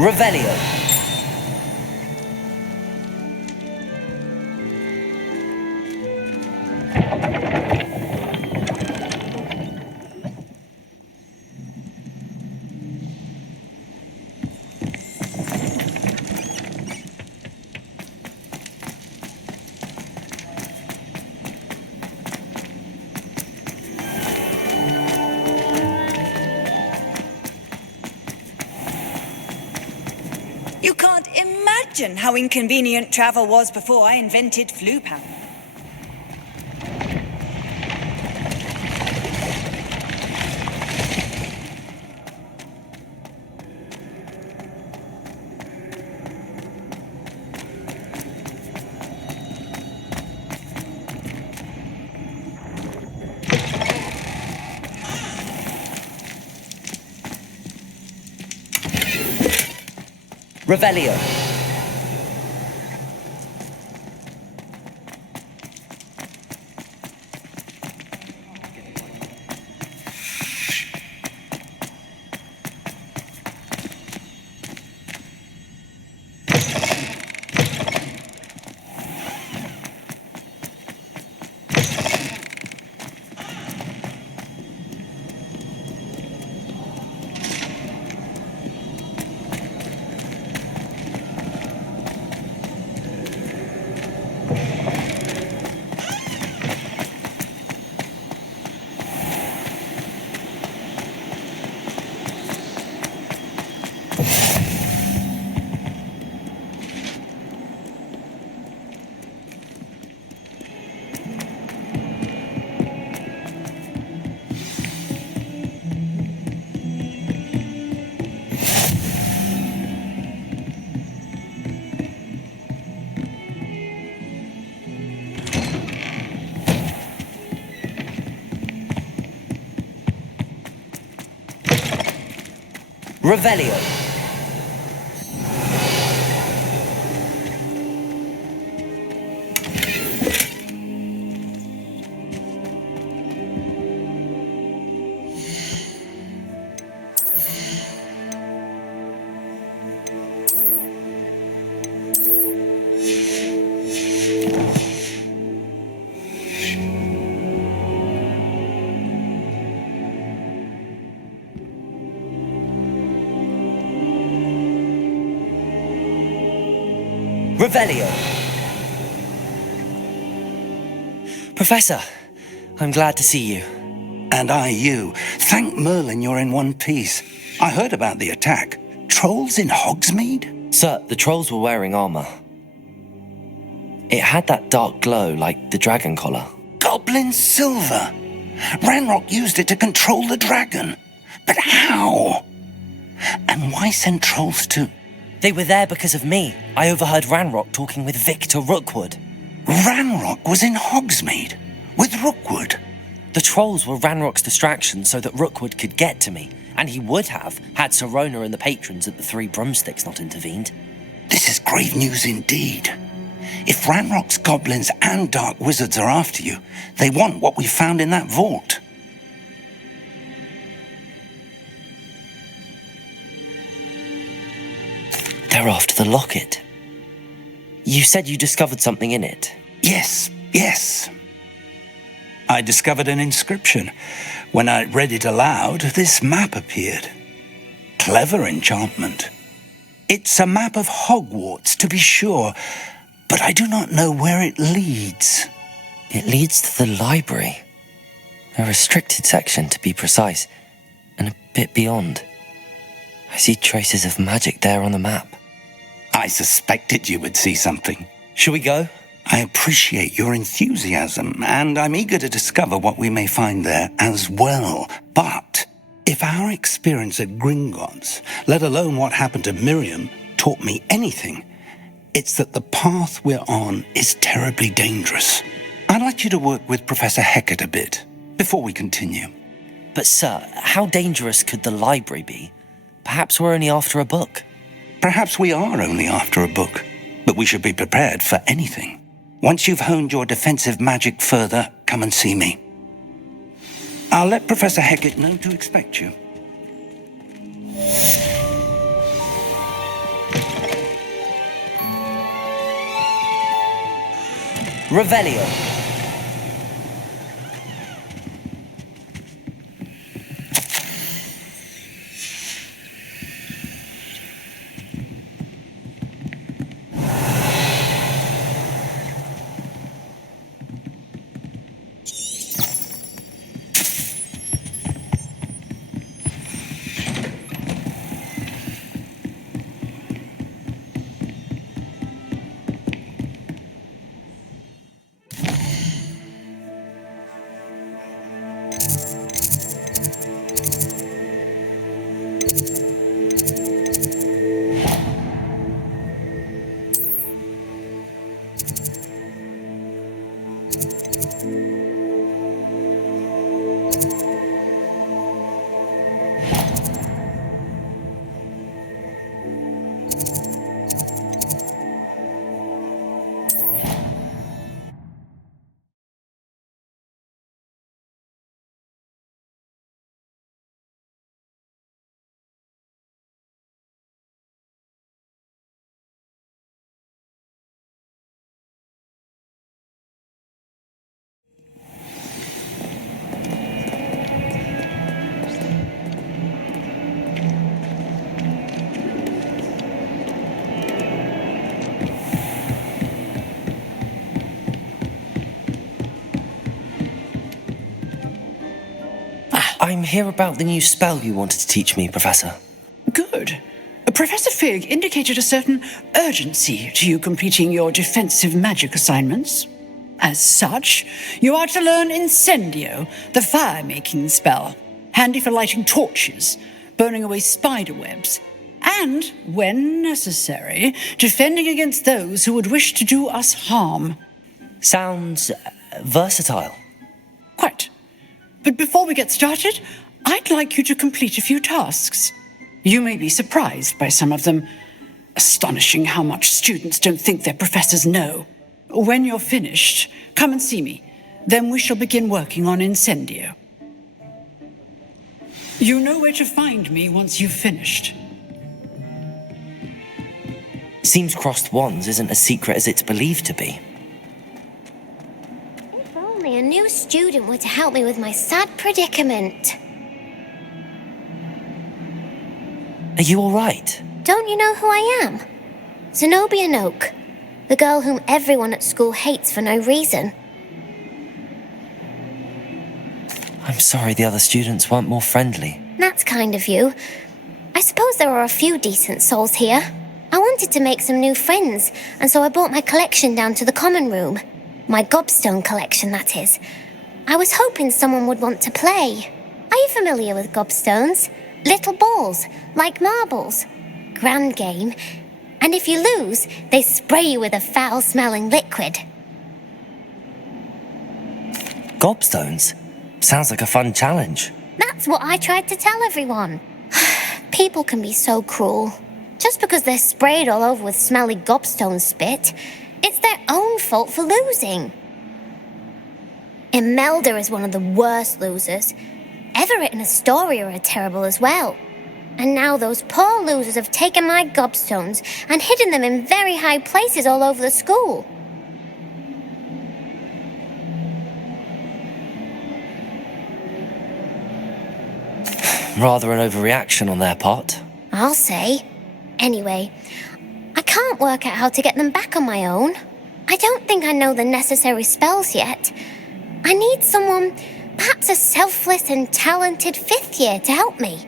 Revelio. You can't imagine how inconvenient travel was before I invented flu power. Revelio. Revelio. Revelio. Professor, I'm glad to see you. And I you. Thank Merlin you're in one piece. I heard about the attack. Trolls in Hogsmeade? Sir, the trolls were wearing armor. It had that dark glow like the dragon collar. Goblin silver! Ranrock used it to control the dragon. But how? And why send trolls to... They were there because of me. I overheard Ranrock talking with Victor Rookwood. Ranrock was in Hogsmeade? With Rookwood? The trolls were Ranrock's distraction so that Rookwood could get to me, and he would have had Sirona and the patrons at the Three Broomsticks not intervened. This is grave news indeed. If Ranrock's goblins and dark wizards are after you, they want what we found in that vault. They're after the locket. You said you discovered something in it. Yes. I discovered an inscription. When I read it aloud, this map appeared. Clever enchantment. It's a map of Hogwarts, to be sure, but I do not know where it leads. It leads to the library. A restricted section, to be precise, and a bit beyond. I see traces of magic there on the map. I suspected you would see something. Shall we go? I appreciate your enthusiasm, and I'm eager to discover what we may find there as well. But if our experience at Gringotts, let alone what happened to Miriam, taught me anything, it's that the path we're on is terribly dangerous. I'd like you to work with Professor Hecat a bit before we continue. But sir, how dangerous could the library be? Perhaps we're only after a book. Perhaps we are only after a book, but we should be prepared for anything. Once you've honed your defensive magic further, come and see me. I'll let Professor Hecat know to expect you. Revelio. I'm here about the new spell you wanted to teach me, Professor. Good. Professor Fig indicated a certain urgency to you completing your defensive magic assignments. As such, you are to learn Incendio, the fire-making spell, handy for lighting torches, burning away spider webs, and, when necessary, defending against those who would wish to do us harm. Sounds versatile. Quite. But before we get started, I'd like you to complete a few tasks. You may be surprised by some of them. Astonishing how much students don't think their professors know. When you're finished, come and see me. Then we shall begin working on Incendio. You know where to find me once you've finished. Seems crossed wands isn't as secret as it's believed to be. If only a new student were to help me with my sad predicament. Are you all right? Don't you know who I am? Zenobia Noak, the girl whom everyone at school hates for no reason. I'm sorry the other students weren't more friendly. That's kind of you. I suppose there are a few decent souls here. I wanted to make some new friends, and so I brought my collection down to the common room. My Gobstone collection, that is. I was hoping someone would want to play. Are you familiar with Gobstones? Little balls, like marbles. Grand game. And if you lose, they spray you with a foul-smelling liquid. Gobstones? Sounds like a fun challenge. That's what I tried to tell everyone. People can be so cruel. Just because they're sprayed all over with smelly gobstone spit, it's their own fault for losing. Imelda is one of the worst losers. Everett and Astoria are terrible as well. And now those poor losers have taken my gobstones and hidden them in very high places all over the school. Rather an overreaction on their part. I'll say. Anyway, I can't work out how to get them back on my own. I don't think I know the necessary spells yet. I need someone, perhaps a selfless and talented fifth year to help me.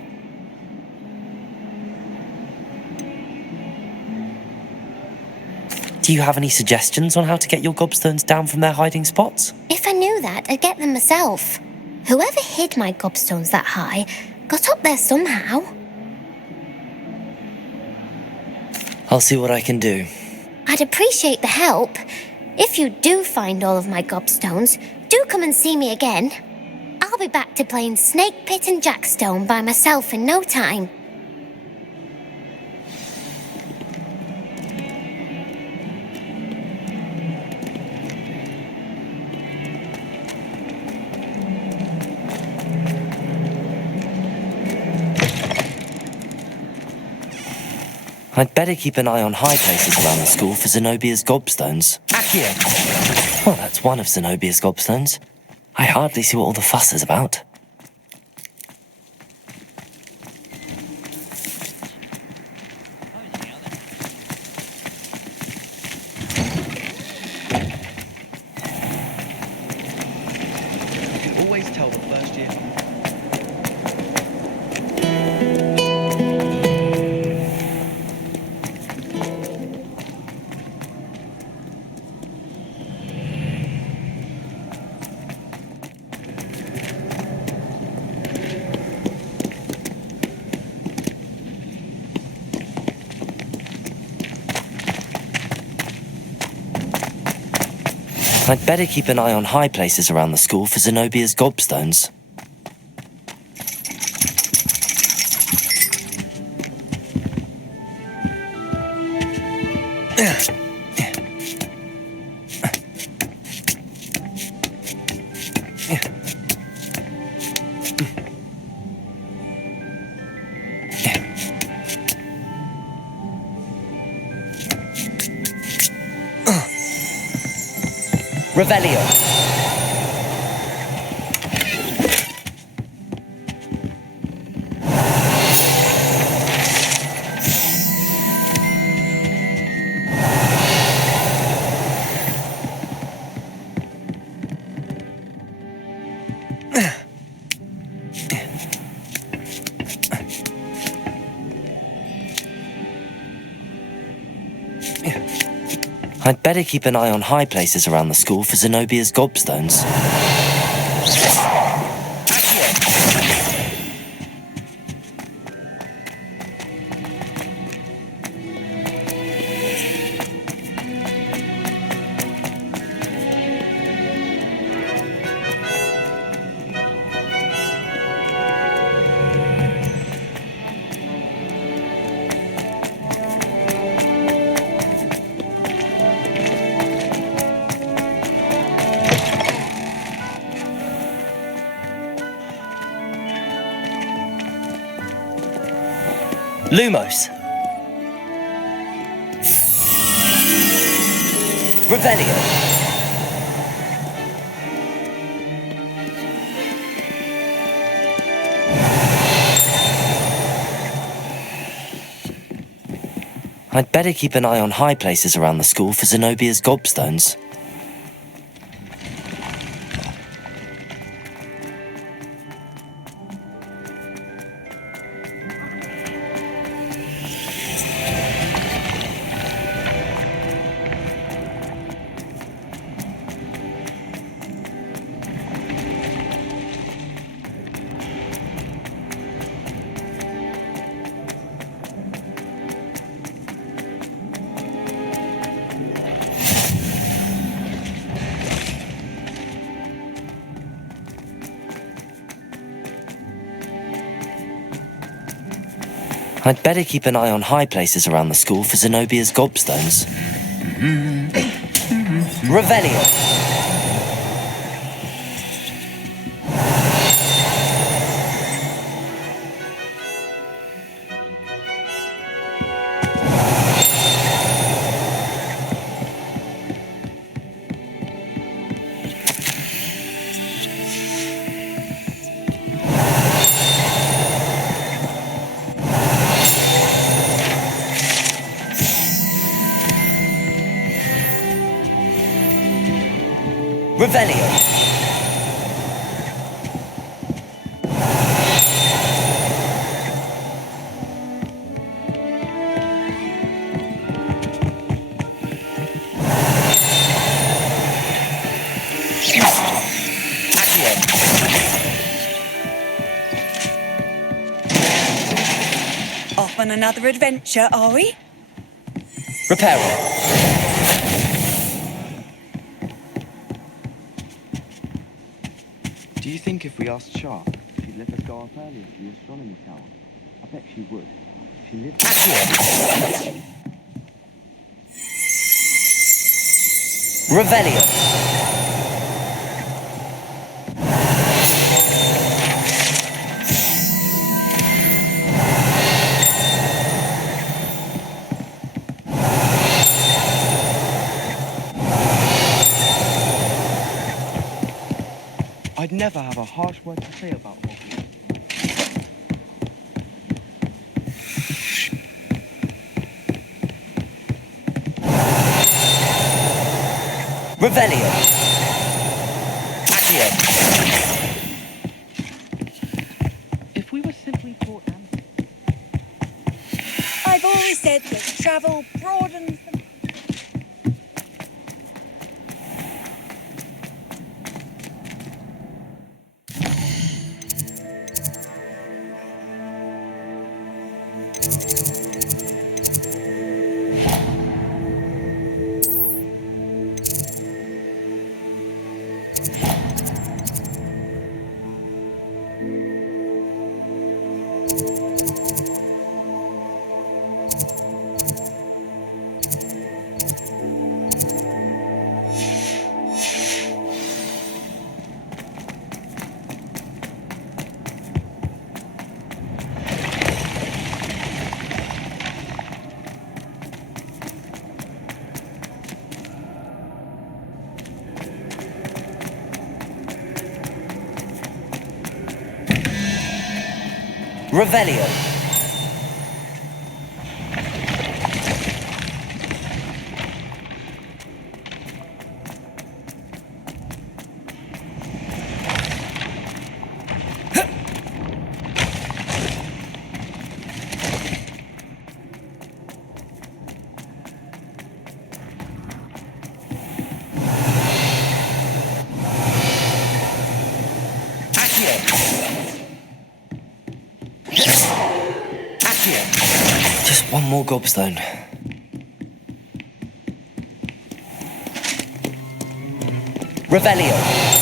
Do you have any suggestions on how to get your gobstones down from their hiding spots? If I knew that, I'd get them myself. Whoever hid my gobstones that high got up there somehow. I'll see what I can do. I'd appreciate the help. If you do find all of my gobstones, do come and see me again. I'll be back to playing Snake Pit and Jackstone by myself in no time. I'd better keep an eye on high places around the school for Zenobia's gobstones. Accio! Well, that's one of Zenobia's gobstones. I hardly see what all the fuss is about. Always tell the first year. I'd better keep an eye on high places around the school for Zenobia's gobstones. Revelio. I'd better keep an eye on high places around the school for Zenobia's gobstones. Lumos. Revelio. I'd better keep an eye on high places around the school for Zenobia's gobstones. I'd better keep an eye on high places around the school for Zenobia's gobstones. Revelio. Revelio. Off on another adventure, are we? Reparo. Do you think if we asked Sharp, she'd let us go up earlier to the astronomy tower? I bet she would. She lives... Revelio. I'd never have a harsh word to say about Hogwarts. Revelio. Accio. If we were simply taught answers. I've always said that travel broadens the... Revelio. Just one more gobstone. Revelio.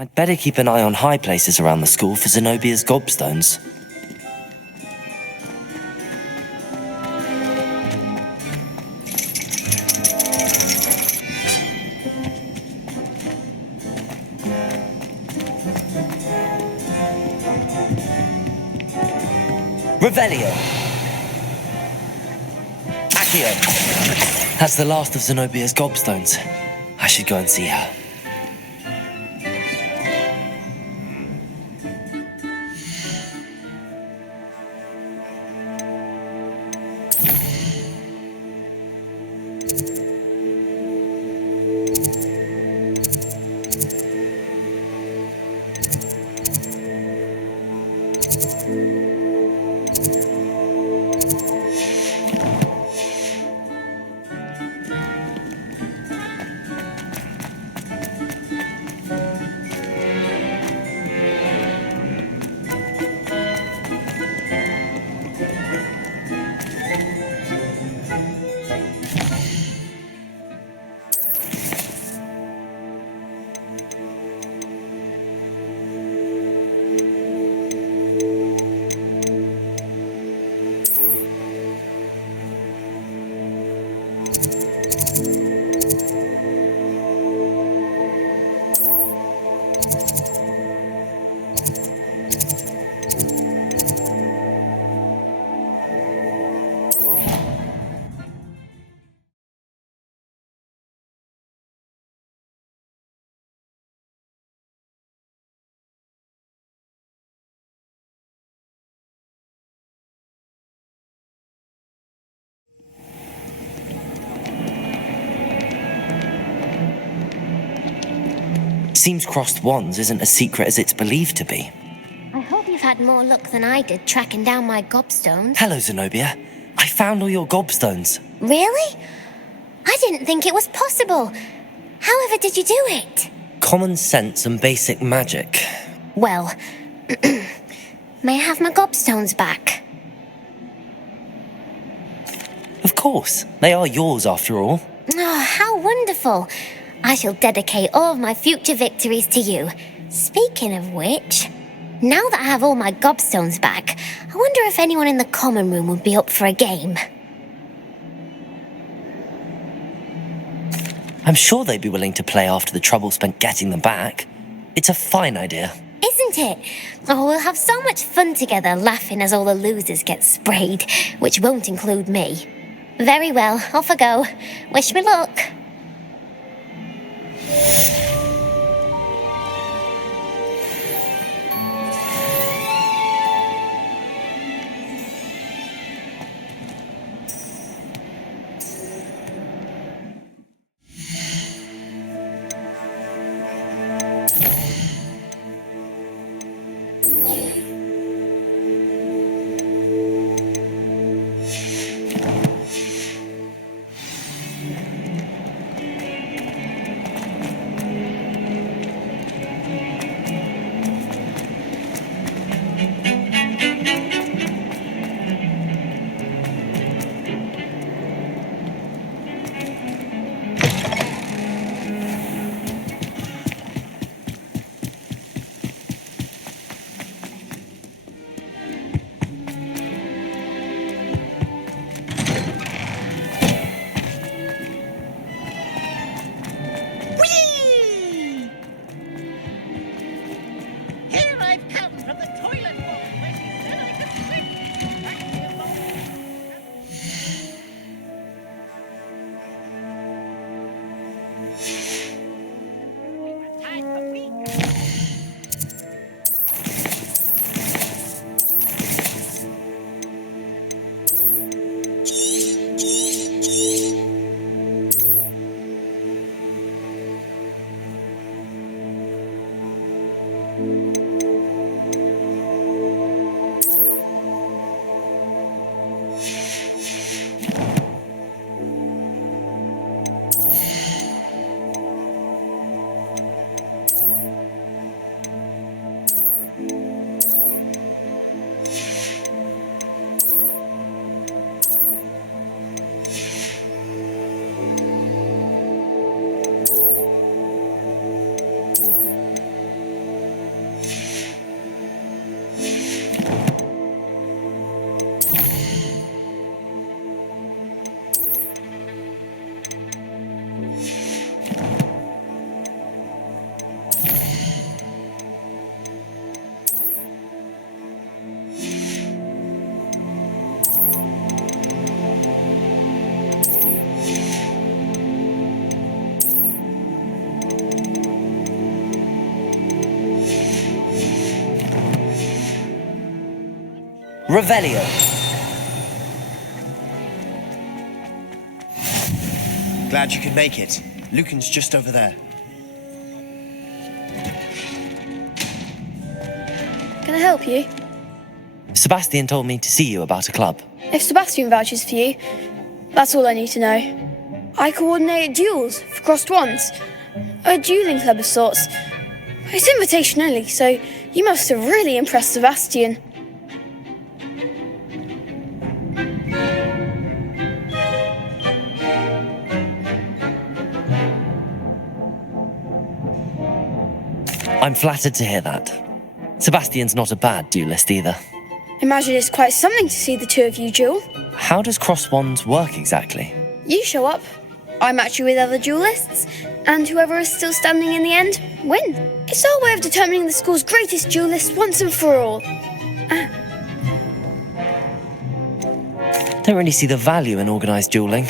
I'd better keep an eye on high places around the school for Zenobia's gobstones. Revelio. Accio. That's the last of Zenobia's gobstones. I should go and see her. Seems crossed wands isn't as secret as it's believed to be. I hope you've had more luck than I did tracking down my gobstones. Hello, Zenobia. I found all your gobstones. Really? I didn't think it was possible. However did you do it? Common sense and basic magic. Well, may I have my gobstones back? Of course. They are yours after all. Oh, how wonderful. I shall dedicate all of my future victories to you. Speaking of which, now that I have all my gobstones back, I wonder if anyone in the common room would be up for a game. I'm sure they'd be willing to play after the trouble spent getting them back. It's a fine idea. Isn't it? Oh, we'll have so much fun together laughing as all the losers get sprayed, which won't include me. Very well, off I go. Wish me luck. Revelio. Glad you could make it. Lucan's just over there. Can I help you? Sebastian told me to see you about a club. If Sebastian vouches for you, that's all I need to know. I coordinate duels for crossed wands. A dueling club of sorts. It's invitation only, so you must have really impressed Sebastian. I'm flattered to hear that. Sebastian's not a bad duelist either. Imagine it's quite something to see the two of you duel. How does cross wands work exactly? You show up, I match you with other duelists, and whoever is still standing in the end, win. It's our way of determining the school's greatest duelist once and for all. Don't really see the value in organised duelling.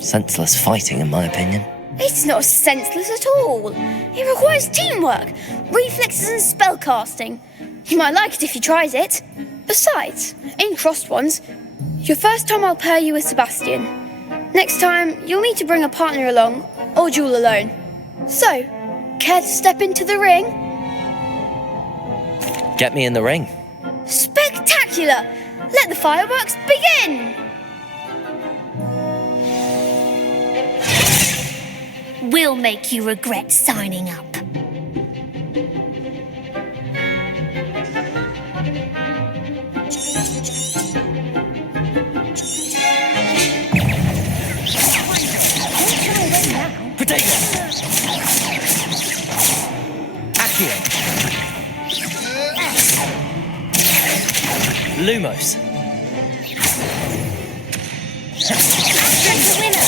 Senseless fighting, in my opinion. It's not senseless at all. It requires teamwork, reflexes and spellcasting. You might like it if you tried it. Besides, in crossed ones, your first time I'll pair you with Sebastian. Next time, you'll need to bring a partner along, or duel alone. So, care to step into the ring? Get me in the ring. Spectacular! Let the fireworks begin! We'll make you regret signing up. Potato! Accio! Lumos! That's the winner!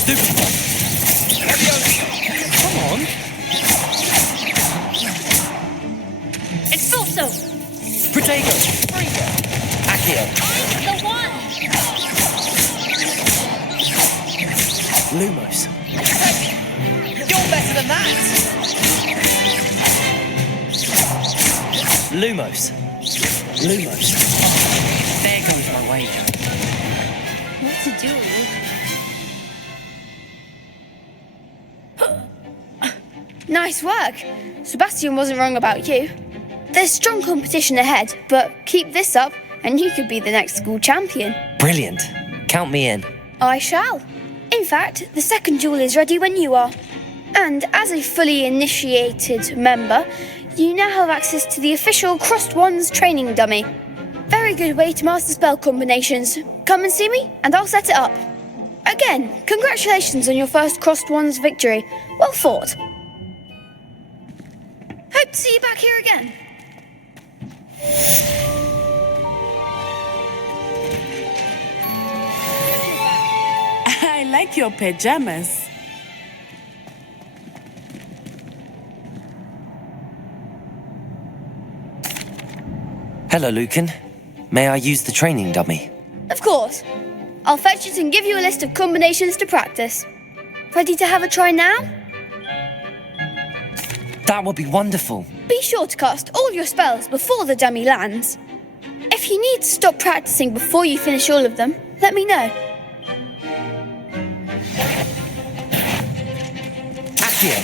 Stupid one! Come on! It's also Potato! Accio! the one! Lumos! You're better than that! Lumos! Lumos! There goes my wager. What to do? Nice work. Sebastian wasn't wrong about you. There's strong competition ahead, but keep this up and you could be the next school champion. Brilliant! Count me in. I shall. In fact, the second duel is ready when you are. And as a fully initiated member, you now have access to the official Crossed Wands training dummy. Very good way to master spell combinations. Come and see me, and I'll set it up. Again, congratulations on your first Crossed Wands victory. Well fought. Hope to see you back here again. I like your pajamas. Hello, Lucan. May I use the training dummy? Of course. I'll fetch it and give you a list of combinations to practice. Ready to have a try now? That would be wonderful. Be sure to cast all your spells before the dummy lands. If you need to stop practicing before you finish all of them, let me know. Accio!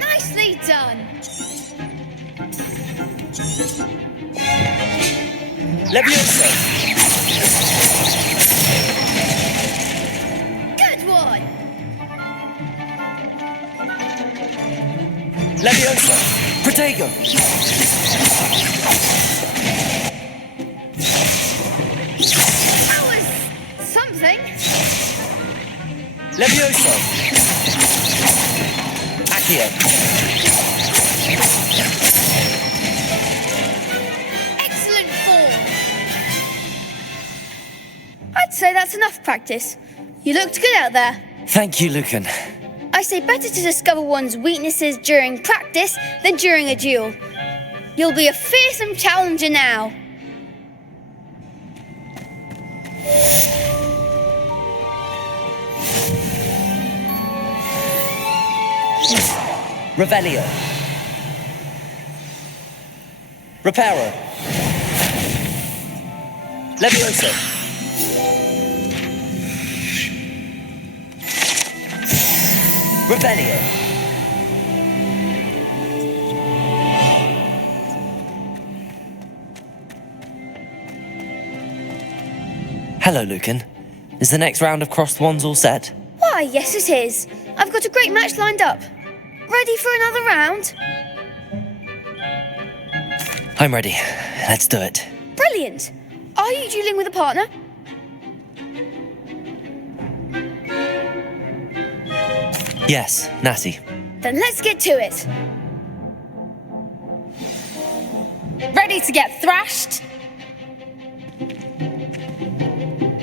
Nicely done. Levioso! Good one. Levioso! Protego! That was something. Levioso! Accio! Excellent form. I'd say that's enough practice. You looked good out there. Thank you, Lucan. I say better to discover one's weaknesses during practice than during a duel. You'll be a fearsome challenger now. Revelio. Reparo. Levioso. Revelio. Hello, Lucan. Is the next round of Crossed Wands all set? Why, yes it is. I've got a great match lined up. Ready for another round? I'm ready. Let's do it. Brilliant. Are you dueling with a partner? Yes, Natty. Then let's get to it. Ready to get thrashed?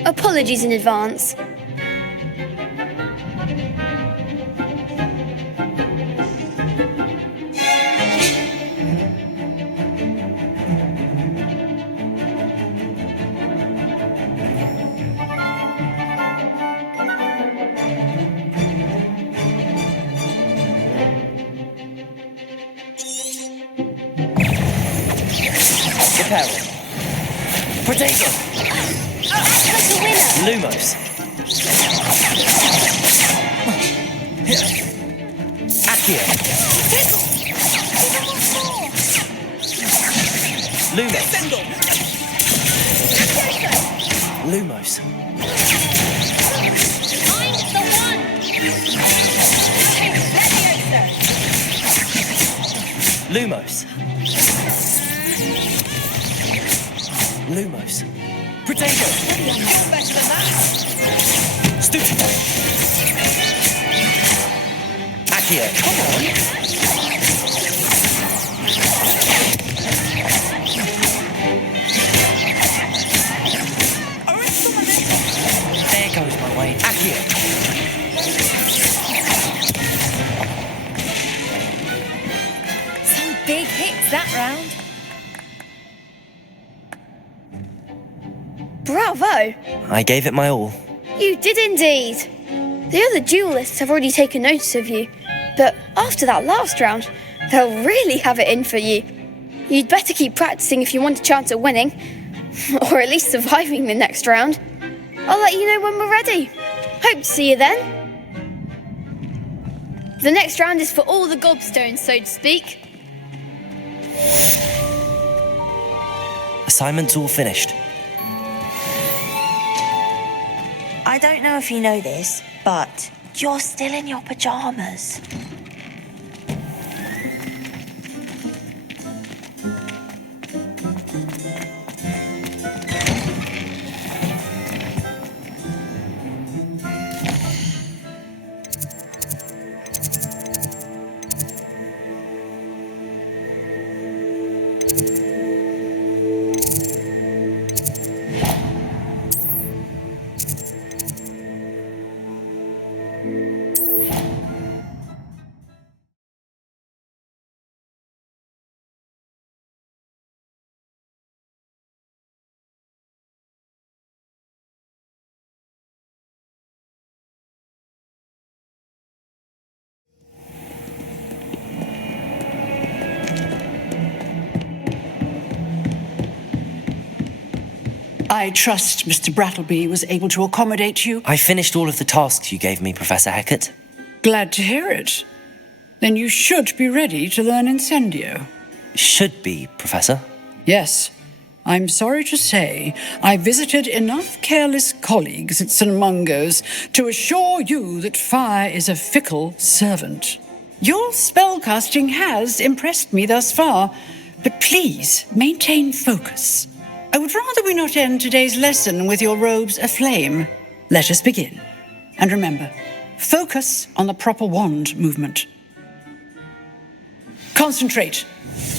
Apologies in advance. Reparo. Protego! Act like a winner! Lumos! Accio! Lumos! Lumos! I'm the one! Lumos! Lumos! Protego! Stupid! Accio! Come on! There goes my way. Accio! Some big hits that round. Bravo! I gave it my all. You did indeed. The other duelists have already taken notice of you, but after that last round, they'll really have it in for you. You'd better keep practicing if you want a chance at winning, or at least surviving the next round. I'll let you know when we're ready. Hope to see you then. The next round is for all the gobstones, so to speak. Assignment's all finished. I don't know if you know this, but you're still in your pajamas. I trust Mr. Brattleby was able to accommodate you. I finished all of the tasks you gave me, Professor Hecat. Glad to hear it. Then you should be ready to learn Incendio. Should be, Professor. Yes. I'm sorry to say I visited enough careless colleagues at St. Mungo's to assure you that fire is a fickle servant. Your spellcasting has impressed me thus far, but please maintain focus. I would rather we not end today's lesson with your robes aflame. Let us begin. And remember, focus on the proper wand movement. Concentrate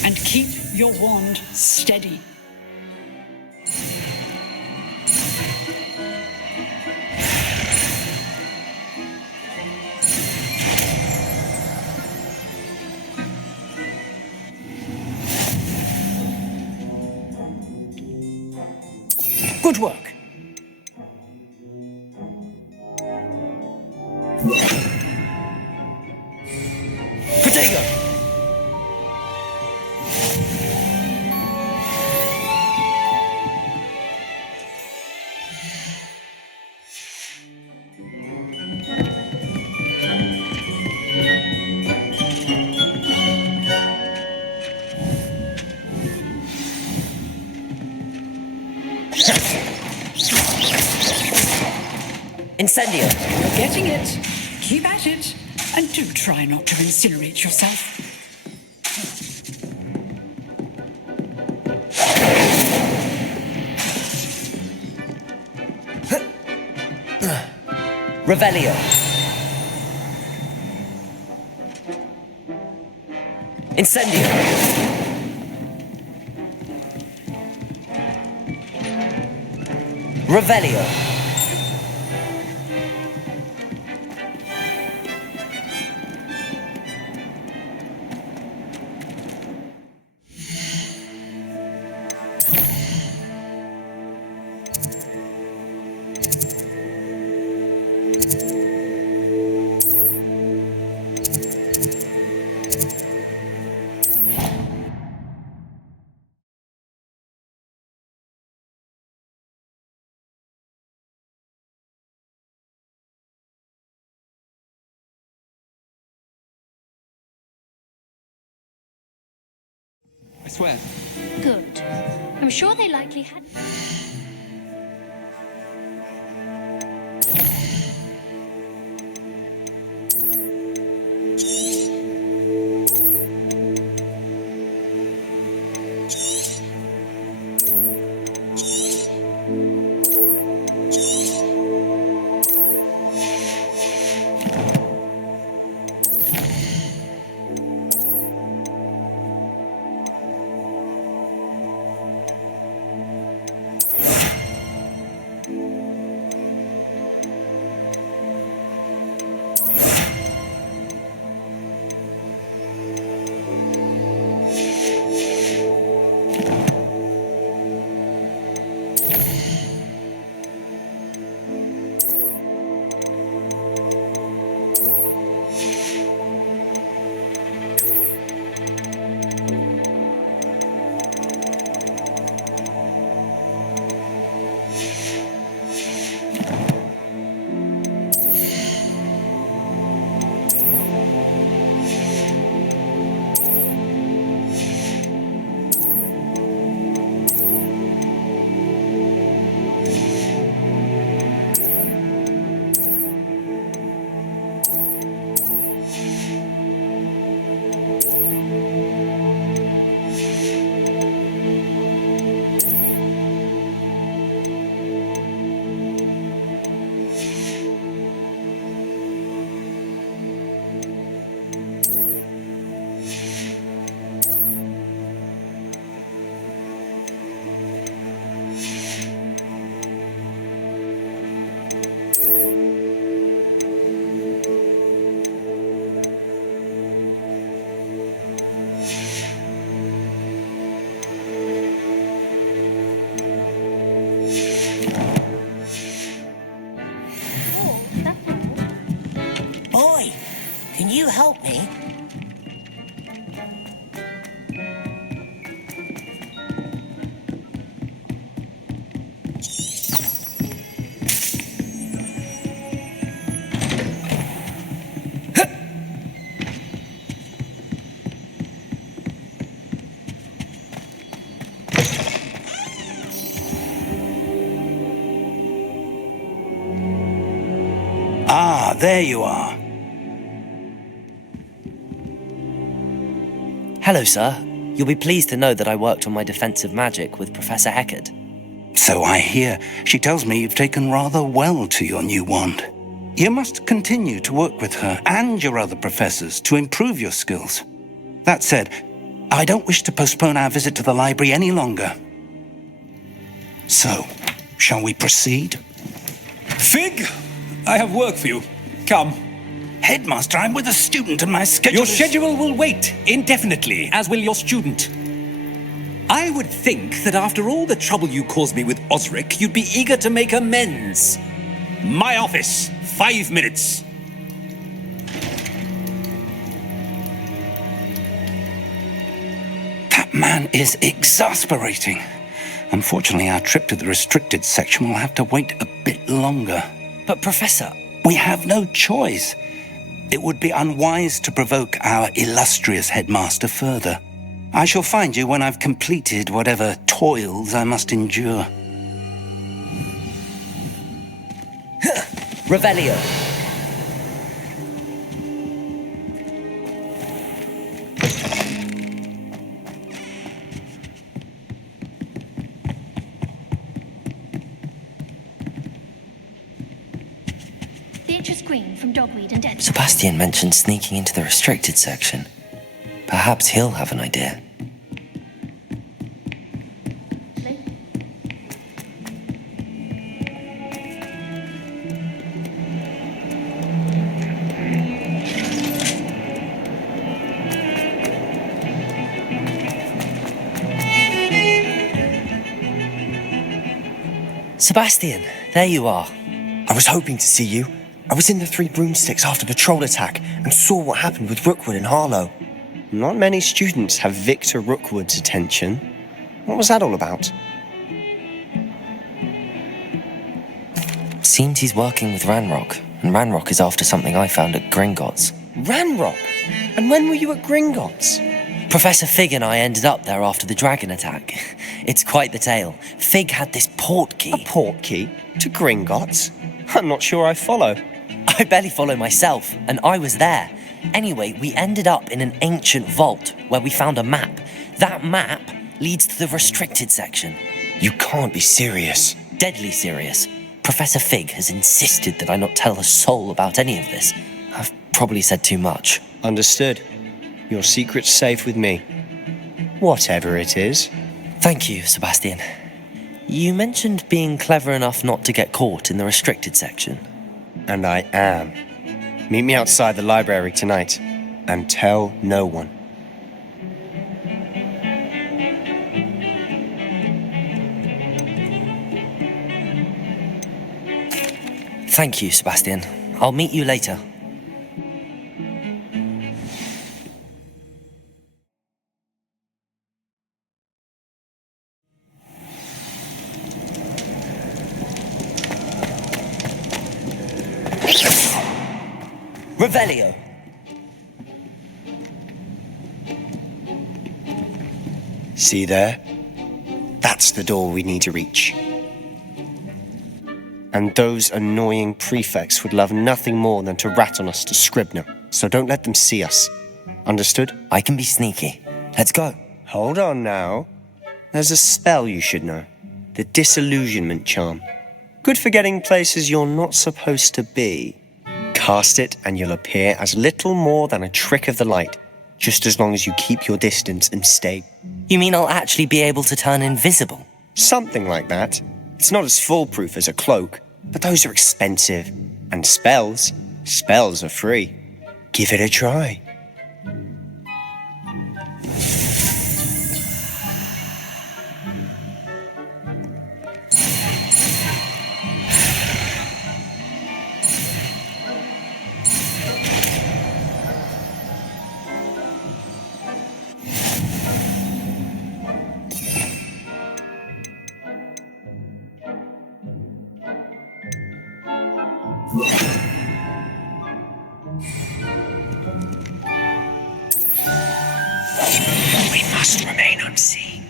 and keep your wand steady. Good work. Protego! Incendio! You're getting it. Keep at it. And do try not to incinerate yourself. Revelio! Incendio! Revelio! I swear. Good. I'm sure they likely had... Boy, can you help me? Ah, there you are. Hello, sir. You'll be pleased to know that I worked on my defensive magic with Professor Hecat. So I hear. She tells me you've taken rather well to your new wand. You must continue to work with her and your other professors to improve your skills. That said, I don't wish to postpone our visit to the library any longer. So, shall we proceed? Fig, I have work for you. Come. Headmaster, I'm with a student and my schedule Your schedule will wait indefinitely, as will your student. I would think that after all the trouble you caused me with Osric, you'd be eager to make amends. My office, 5 minutes. That man is exasperating. Unfortunately, our trip to the restricted section will have to wait a bit longer. But, Professor... We have no choice. It would be unwise to provoke our illustrious headmaster further. I shall find you when I've completed whatever toils I must endure. Revelio. Beatrice Green from Dogweed and Dead. Sebastian mentioned sneaking into the restricted section. Perhaps he'll have an idea. Sebastian, there you are. I was hoping to see you. I was in the Three Broomsticks after the troll attack and saw what happened with Rookwood and Harlow. Not many students have Victor Rookwood's attention. What was that all about? Seems he's working with Ranrock, and Ranrock is after something I found at Gringotts. Ranrock? And when were you at Gringotts? Professor Fig and I ended up there after the dragon attack. It's quite the tale. Fig had this port key. A port key? To Gringotts? I'm not sure I follow. I barely follow myself, and I was there. Anyway, we ended up in an ancient vault where we found a map. That map leads to the restricted section. You can't be serious. Deadly serious. Professor Fig has insisted that I not tell a soul about any of this. I've probably said too much. Understood. Your secret's safe with me. Whatever it is. Thank you, Sebastian. You mentioned being clever enough not to get caught in the restricted section. And I am. Meet me outside the library tonight, and tell no one. Thank you, Sebastian. I'll meet you later. Revelio. See there? That's the door we need to reach. And those annoying prefects would love nothing more than to rat on us to Scribner, so don't let them see us. Understood? I can be sneaky. Let's go. Hold on now. There's a spell you should know. The Disillusionment Charm. Good for getting places you're not supposed to be. Cast it and you'll appear as little more than a trick of the light, just as long as you keep your distance and stay. You mean I'll actually be able to turn invisible? Something like that. It's not as foolproof as a cloak, but those are expensive. And spells are free. Give it a try. We must remain unseen.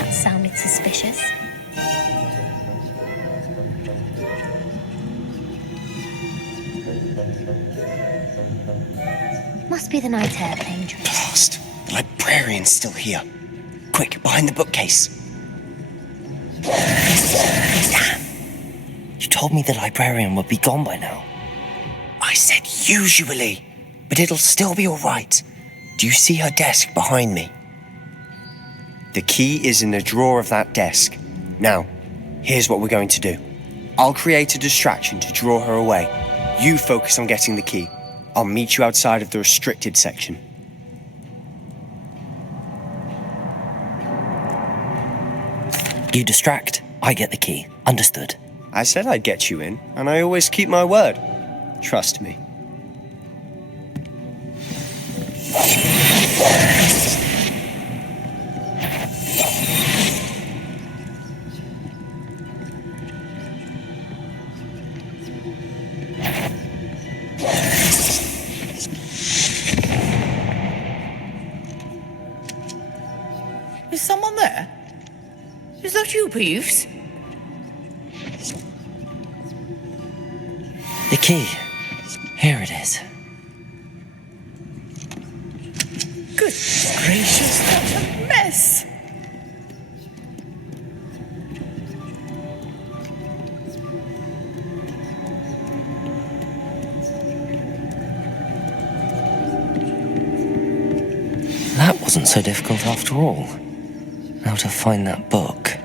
That sounded suspicious. Must be the night air playing tricks. Blast! The librarian's still here. Quick, behind the bookcase. Damn! You told me the librarian would be gone by now. I said usually, but it'll still be all right. Do you see her desk behind me? The key is in the drawer of that desk. Now, here's what we're going to do. I'll create a distraction to draw her away. You focus on getting the key. I'll meet you outside of the restricted section. You distract, I get the key. Understood. I said I'd get you in, and I always keep my word. Trust me. Is someone there? Is that you, Peeves? The key. Here it is. Good gracious, what a mess! so difficult after all. Now to find that book.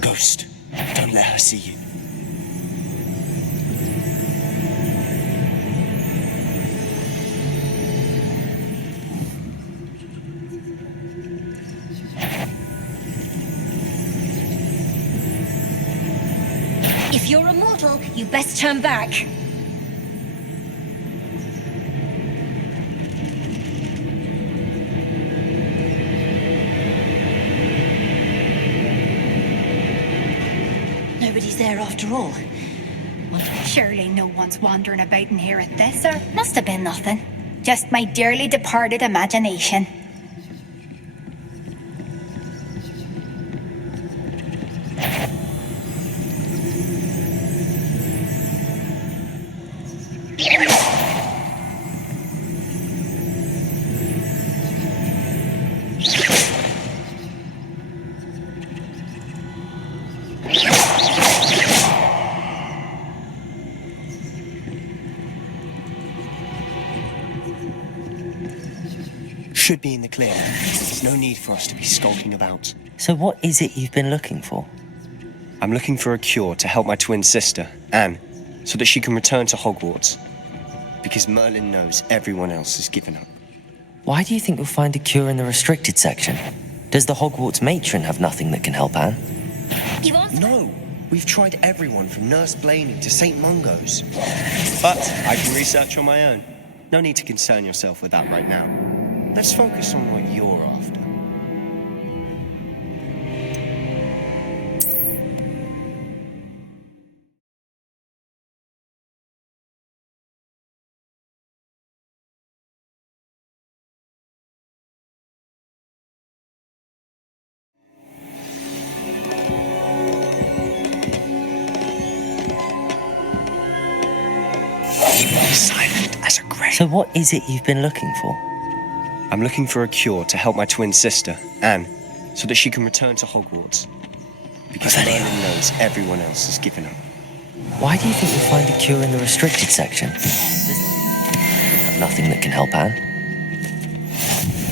Ghost, don't let her see you. If you're a mortal, you best turn back. Nobody's there after all. Surely no one's wandering about in here at this, or must have been nothing. Just my dearly departed imagination. Should be in the clear. There's no need for us to be skulking about. So what is it you've been looking for? I'm looking for a cure to help my twin sister, Anne, so that she can return to Hogwarts. Because Merlin knows everyone else has given up. Why do you think you'll find a cure in the restricted section? Does the Hogwarts matron have nothing that can help Anne? No! We've tried everyone from Nurse Blaney to St. Mungo's. But I can research on my own. No need to concern yourself with that right now. Let's focus on what you're after. Silent as a grave. So what is it you've been looking for? I'm looking for a cure to help my twin sister, Anne, so that she can return to Hogwarts. Because Merlin knows everyone else has given up. Why do you think you'll find a cure in the restricted section? Have nothing that can help Anne?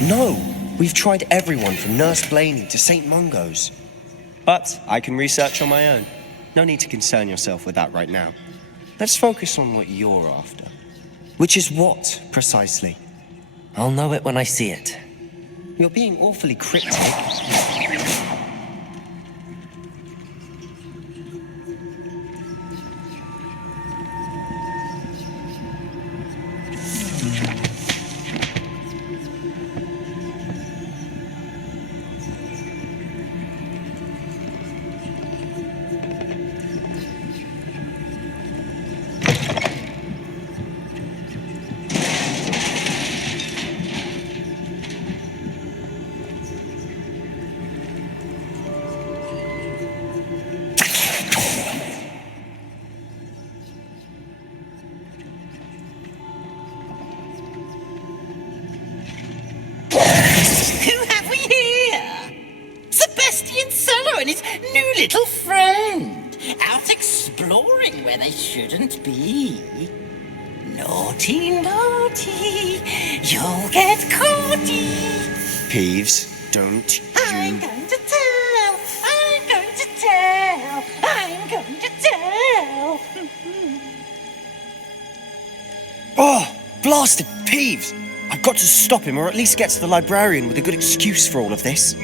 No! We've tried everyone from Nurse Blaney to St. Mungo's. But I can research on my own. No need to concern yourself with that right now. Let's focus on what you're after. Which is what, precisely? I'll know it when I see it. You're being awfully cryptic. Sebastian Sallow and his new little friend, out exploring where they shouldn't be. Naughty, naughty, you'll get caughty. Peeves, don't you... I'm going to tell, I'm going to tell, I'm going to tell. Oh, blasted Peeves! I've got to stop him, or at least get to the librarian with a good excuse for all of this.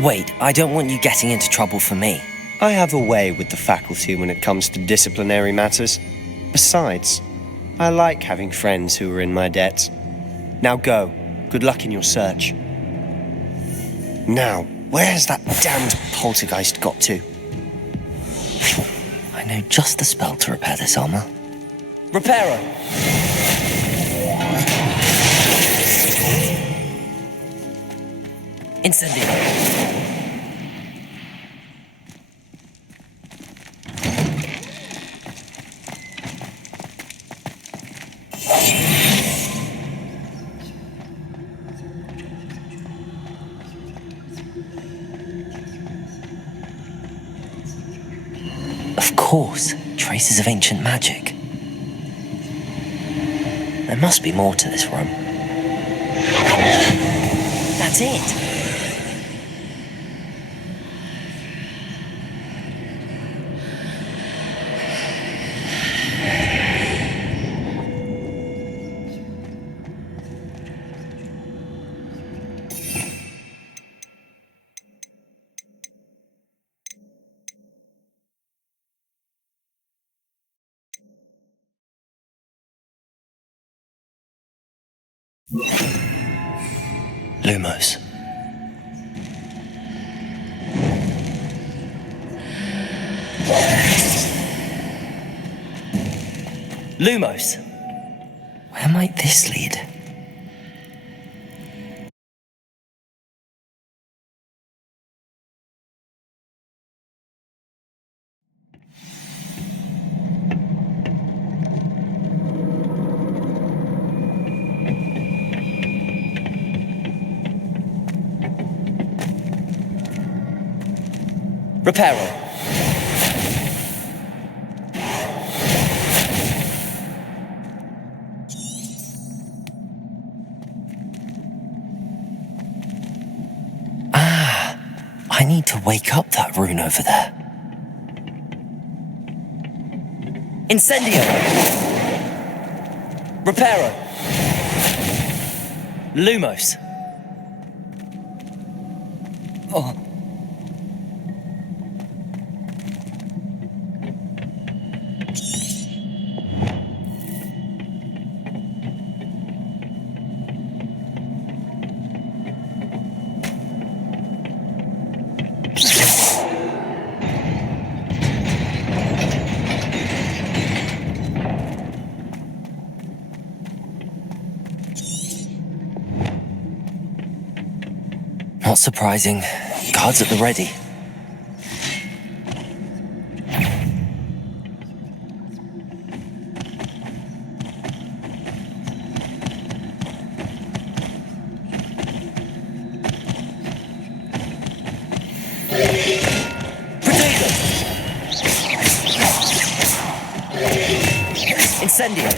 Wait, I don't want you getting into trouble for me. I have a way with the faculty when it comes to disciplinary matters. Besides, I like having friends who are in my debt. Now go. Good luck in your search. Now, where's that damned poltergeist got to? I know just the spell to repair this armor. Reparo! Incendio! Of course, traces of ancient magic. There must be more to this room. That's it! Lumos. Lumos! Where might this lead? Reparo. I need to wake up that rune over there. Incendio! Reparo! Lumos! Oh. Not surprising. Guards at the ready. Potato! Incendio!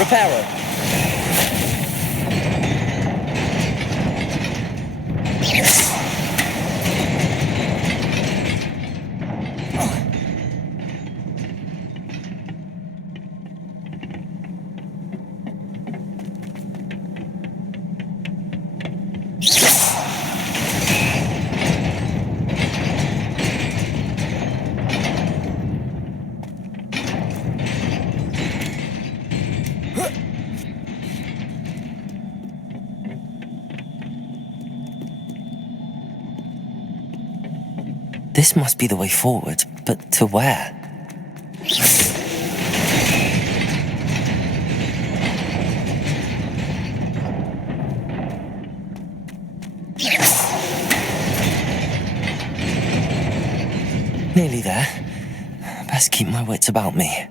Reparo. This must be the way forward, but to where? Nearly there. Best keep my wits about me.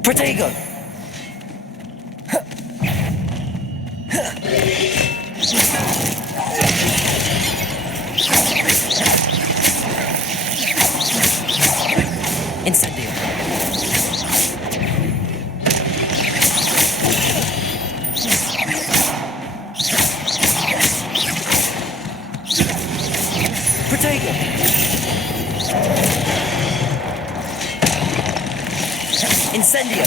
Protego! Incendio. Protego! Incendio!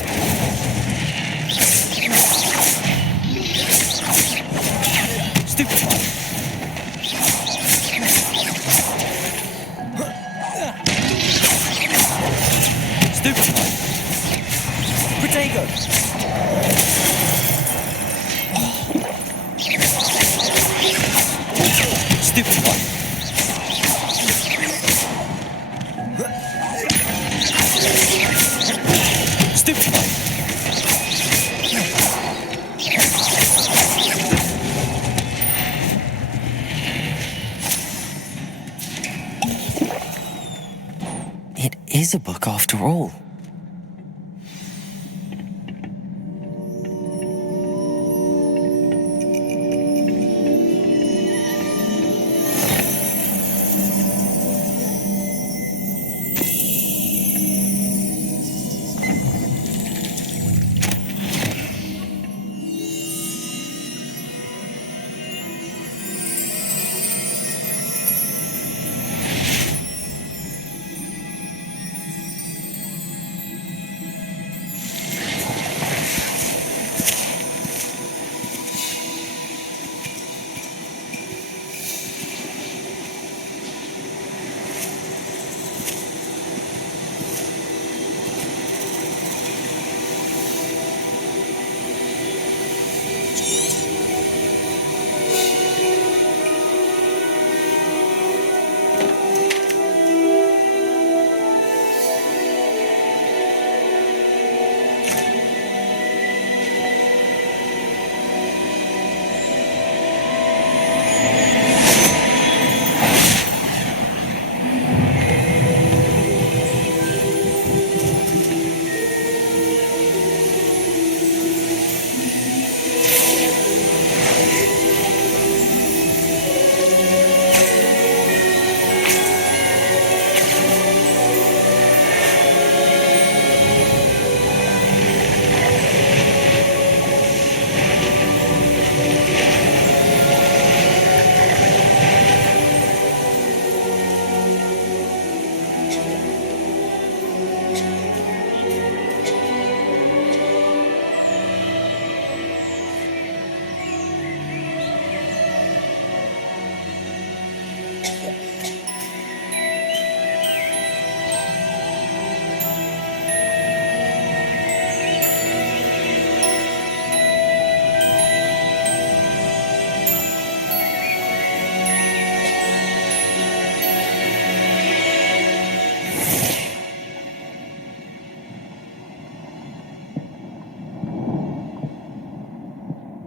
Stupefy! Stupefy! Protego! Stupefy! Stupefy! It is a book after all.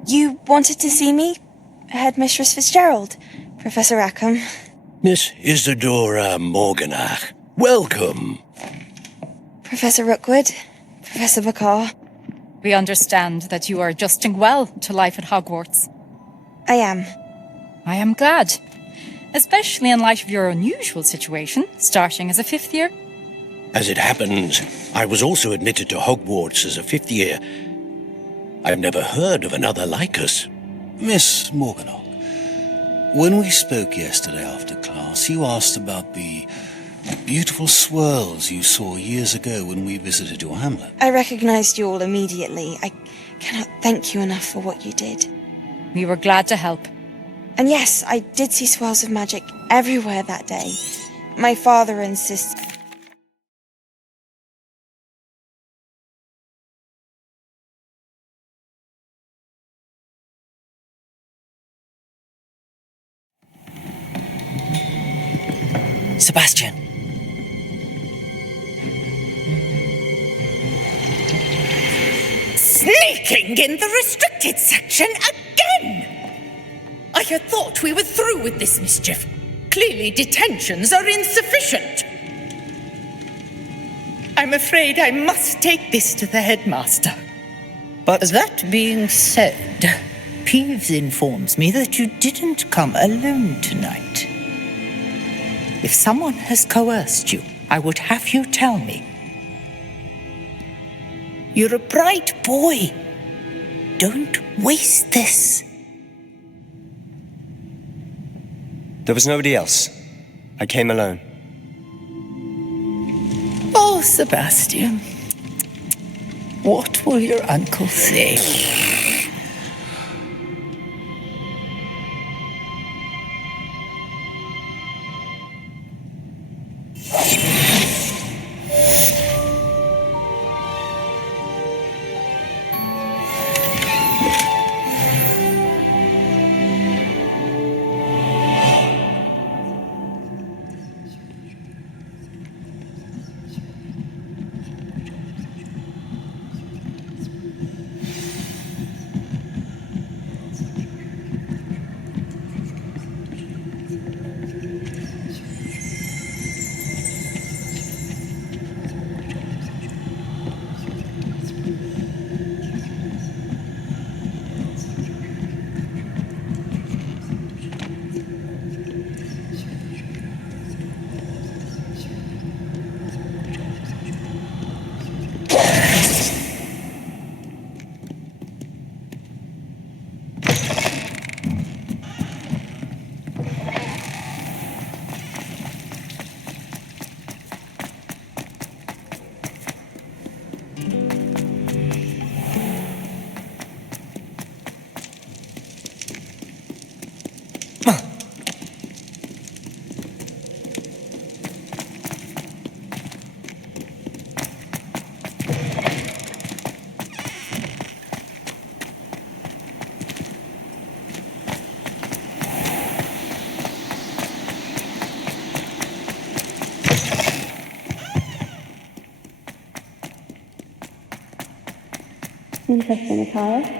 You wanted to see me? Headmistress Fitzgerald, Professor Rackham. Miss Isadora Morganach, welcome. Professor Rookwood, Professor Bakar. We understand that you are adjusting well to life at Hogwarts. I am. I am glad. Especially in light of your unusual situation, starting as a fifth year. As it happens, I was also admitted to Hogwarts as a fifth year. I've never heard of another like us. Miss Morganach, when we spoke yesterday after class, you asked about the beautiful swirls you saw years ago when we visited your hamlet. I recognized you all immediately. I cannot thank you enough for what you did. We were glad to help. And yes, I did see swirls of magic everywhere that day. My father and sister... Sebastian. Sneaking in the restricted section again! I had thought we were through with this mischief. Clearly detentions are insufficient. I'm afraid I must take this to the headmaster. But that being said, Peeves informs me that you didn't come alone tonight. If someone has coerced you, I would have you tell me. You're a bright boy. Don't waste this. There was nobody else. I came alone. Oh, Sebastian. What will your uncle say? Interesting attire.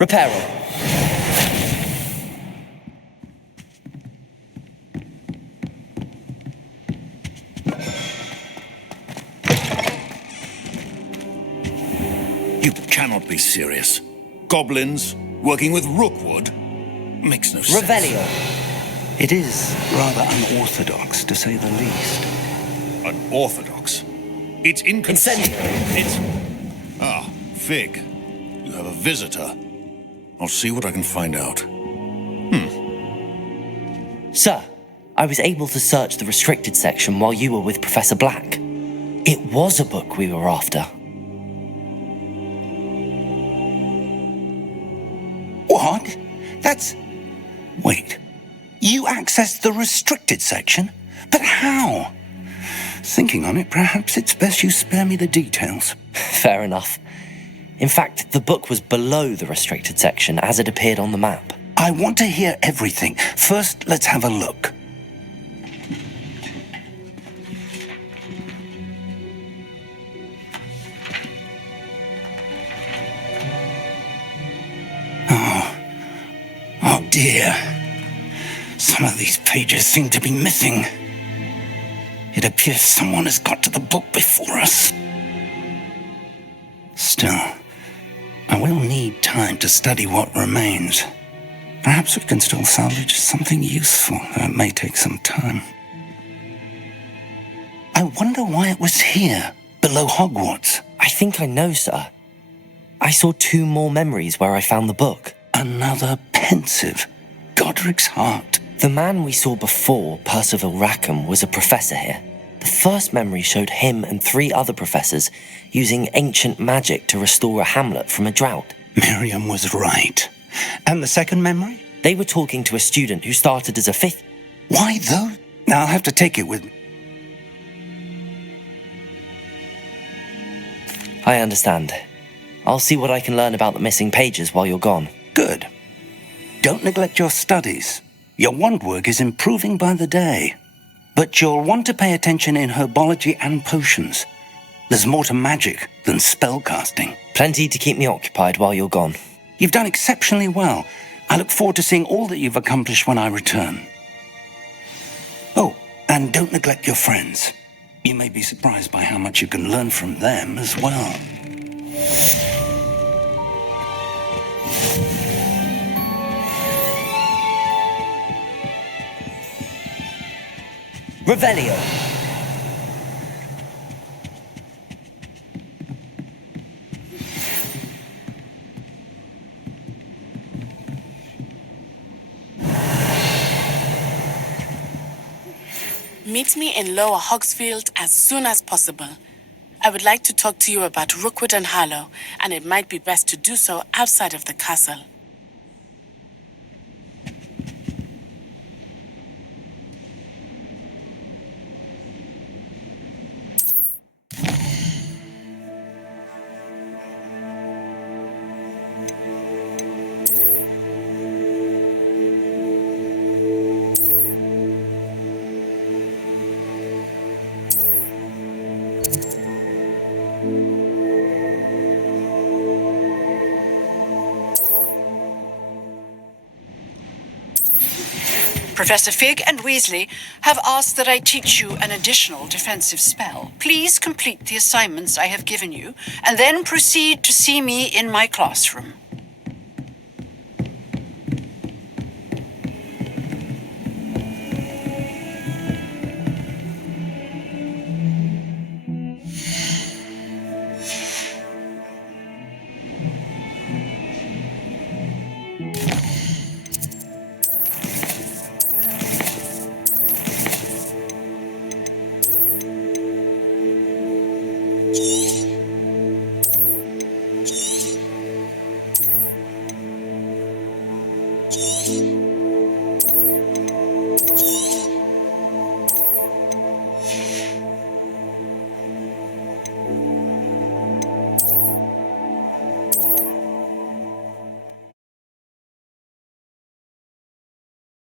Reparo. You cannot be serious. Goblins working with Rookwood? Makes no sense. Revelio. It is rather unorthodox, to say the least. Unorthodox? It's Incendio. It's... Ah, Fig. You have a visitor. I'll see what I can find out. Sir, I was able to search the restricted section while you were with Professor Black. It was a book we were after. What? That's... Wait. You accessed the restricted section? But how? Thinking on it, perhaps it's best you spare me the details. Fair enough. In fact, the book was below the restricted section as it appeared on the map. I want to hear everything. First, let's have a look. dear. Some of these pages seem to be missing. It appears someone has got to the book before us. Still, I will need time to study what remains. Perhaps we can still salvage something useful, though it may take some time. I wonder why it was here, below Hogwarts. I think I know, sir. I saw 2 more memories where I found the book. Another pensive Godric's heart. The man we saw before, Percival Rackham, was a professor here. The first memory showed him and 3 other professors using ancient magic to restore a hamlet from a drought. Miriam was right. And the second memory? They were talking to a student who started as a 5th. Why though? Now I'll have to take it with me. I understand. I'll see what I can learn about the missing pages while you're gone. Good. Don't neglect your studies. Your wand work is improving by the day. But you'll want to pay attention in herbology and potions. There's more to magic than spellcasting. Plenty to keep me occupied while you're gone. You've done exceptionally well. I look forward to seeing all that you've accomplished when I return. Oh, and don't neglect your friends. You may be surprised by how much you can learn from them as well. Revelio. Meet me in Lower Hogsfield as soon as possible. I would like to talk to you about Rookwood and Harlow, and it might be best to do so outside of the castle. Professor Fig and Weasley have asked that I teach you an additional defensive spell. Please complete the assignments I have given you, and then proceed to see me in my classroom.